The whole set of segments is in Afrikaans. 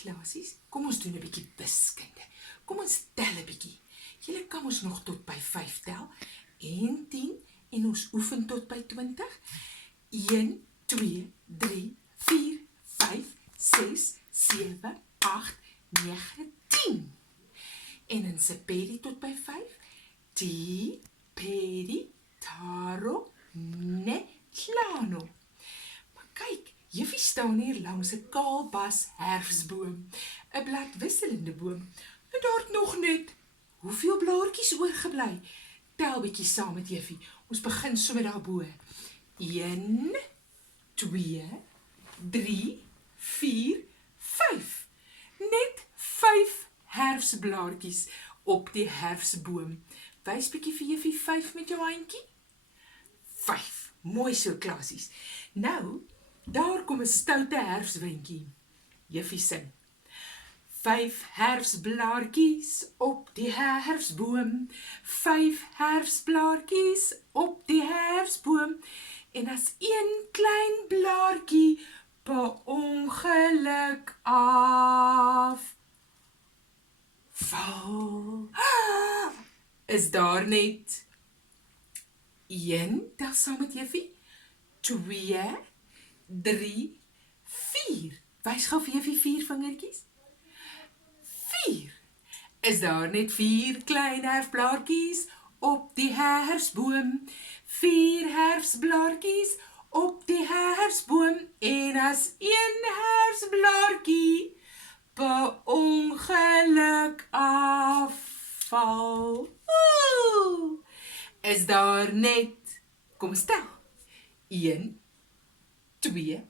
Klasies, kom ons doen 'n bietjie wiskunde. Kom ons tel 'n bietjie. Julle kan ons nog tot by 5 tel en 10 en ons oefen tot by 20. 1, 2, 3, 4, 5, 6, 7, 8, 9, 10. En in Sepedi tot by 5. Ti, pedi, taro, ne, tlano. Maar kyk, juffie staan hier langs 'n kaalbas herfsboom, 'n bladwisselende boom. En daar het nog net hoeveel blaartjies oorgebly? Tel bietjie saam met juffie. Ons begin sommer daarbo. 1, 2, 3, 4, 5. Net 5 herfsblaartjies op die herfsboom. Wys bietjie vir juffie 5 met jou handjie. 5. Mooi so, klasies. Nou, daar kom 'n stoute herfswindjie. Juffie sing. 5 herfsblaartjies op die herfsboom. 5 herfsblaartjies op die herfsboom. En as een klein blaartjie per ongeluk afval, is daar net 1, tel saam met juffie, 2, 3, 4. Wys gou vir juffie 4 vingertjies. 4. Is daar net 4 klein herfsblaartjies op die herfsboom. 4 herfsblaartjies op die herfsboom. En as een herfsblaartjie per ongeluk afval, is daar net, kom ons tel, 1, 2,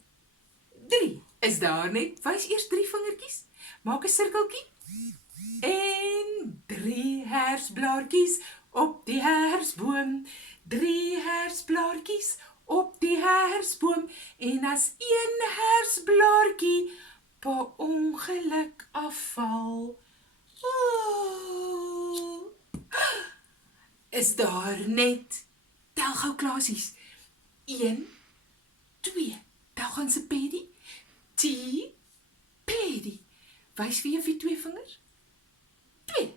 3. Is daar net, wys eers 3 vingertjies, maak 'n sirkeltjie. En 3 herfsblaartjies op die herfsboom. 3 herfsblaartjies op die herfsboom. En as een herfsblaartjie per ongeluk afval, is daar net, tel gou klasies, 1, 2, tel gaan Sepedi, ti, pedi. Wys vir juffie 2 vingers. 2.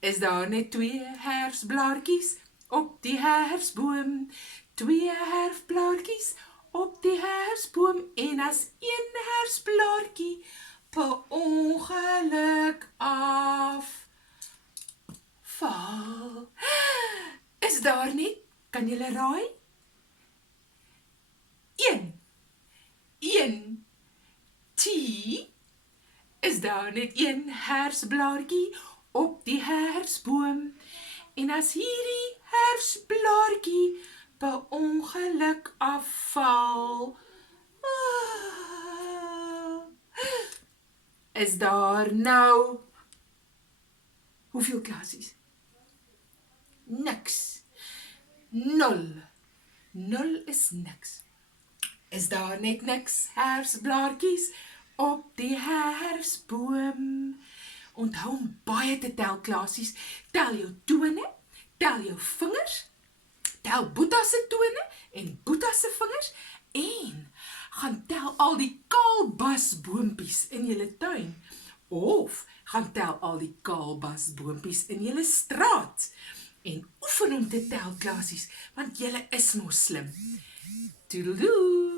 Is daar net 2 herfsblaartjies op die herfsboom. 2 herfsblaartjies op die herfsboom. En as een herfsblaartjie per ongeluk afval, is daar net, kan julle raai? 1. Ti. Is daar net 1 herfsblaartjie op die herfsboom. En as hierdie herfsblaartjie per ongeluk afval, is daar nou, hoeveel klasies? Niks. 0. 0 is niks. Is daar net niks herfsblaartjies op die herfsboom? Onthou om baie te tel, klasies. Tel jou tone, tel jou vingers, tel Boeta se tone en Boeta se vingers en gaan tel al die kaalbasboompies in julle tuin. Of gaan tel al die kaalbasboompies in julle straat. En oefen om te tel, klasies, want julle is mos slim. Toedeloe!